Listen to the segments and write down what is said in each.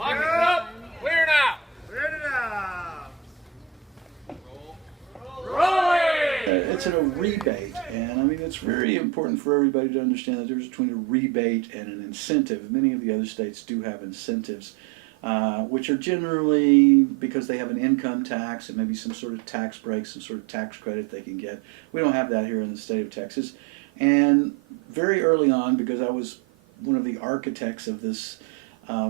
Lock it up. Clear now. Clear it out. It's a rebate, and I mean it's very important for everybody to understand the difference between a rebate and an incentive. Many of the other states do have incentives, which are generally because they have an income tax and maybe some sort of tax break, some sort of tax credit they can get. We don't have that here in the state of Texas. And very early on, because I was one of the architects of this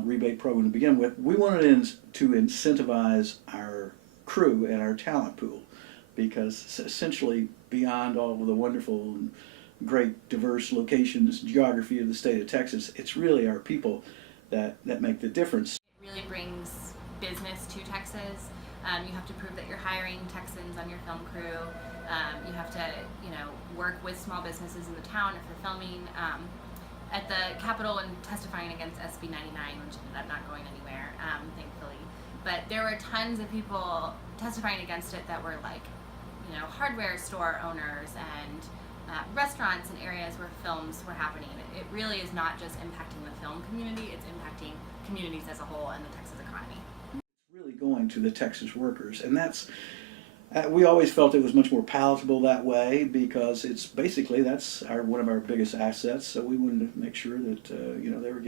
rebate program to begin with, we wanted to incentivize our crew and our talent pool, because essentially beyond all of the wonderful and great diverse locations, geography of the state of Texas, it's really our people that make the difference. It really brings business to Texas. You have to prove that you're hiring Texans on your film crew. You have to, work with small businesses in the town if you're filming. At the Capitol and testifying against SB 99, which ended up not going anywhere, thankfully. But there were tons of people testifying against it that were like, hardware store owners and restaurants and areas where films were happening. It really is not just impacting the film community, it's impacting communities as a whole and the Texas economy. It's really going to the Texas workers, and that's, we always felt it was much more palatable that way, because it's basically, that's one of our biggest assets, so we wanted to make sure that they were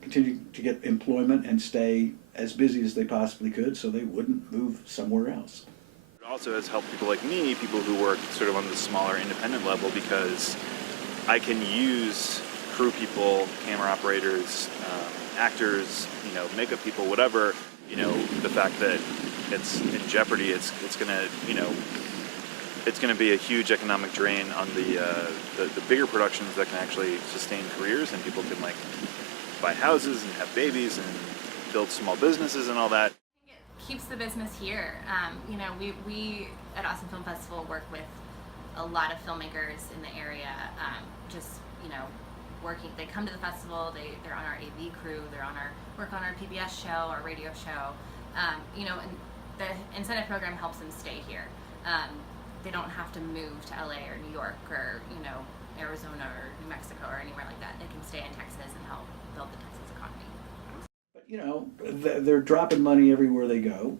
continue to get employment and stay as busy as they possibly could so they wouldn't move somewhere else. It also has helped people like me, people who work sort of on the smaller independent level, because I can use crew people, camera operators, actors, makeup people, whatever. The fact that it's in jeopardy, it's gonna be a huge economic drain on the bigger productions that can actually sustain careers, and people can buy houses and have babies and build small businesses and all that. Keeps the business here. We at Austin Film Festival work with a lot of filmmakers in the area, working. They come to the festival, they're on our AV crew, they're work on our PBS show, our radio show, and the incentive program helps them stay here. They don't have to move to LA or New York or, Arizona or New Mexico or anywhere like that. They can stay in Texas and help build the Texas economy. But they're dropping money everywhere they go,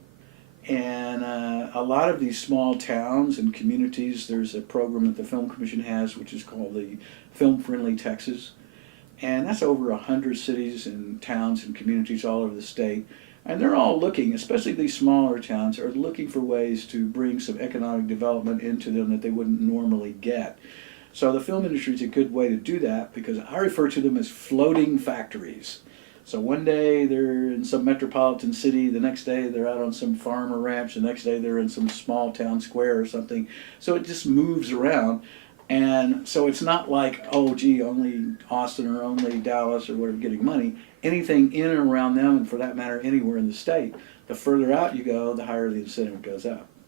and a lot of these small towns and communities, there's a program that the Film Commission has which is called the Film Friendly Texas, and that's over 100 cities and towns and communities all over the state, and they're all looking, especially these smaller towns, are looking for ways to bring some economic development into them that they wouldn't normally get. So the film industry is a good way to do that, because I refer to them as floating factories. So one day they're in some metropolitan city, the next day they're out on some farm or ranch, the next day they're in some small town square or something. So it just moves around. And so it's not like, oh gee, only Austin or only Dallas or whatever getting money. Anything in and around them, and for that matter anywhere in the state, the further out you go, the higher the incentive goes up.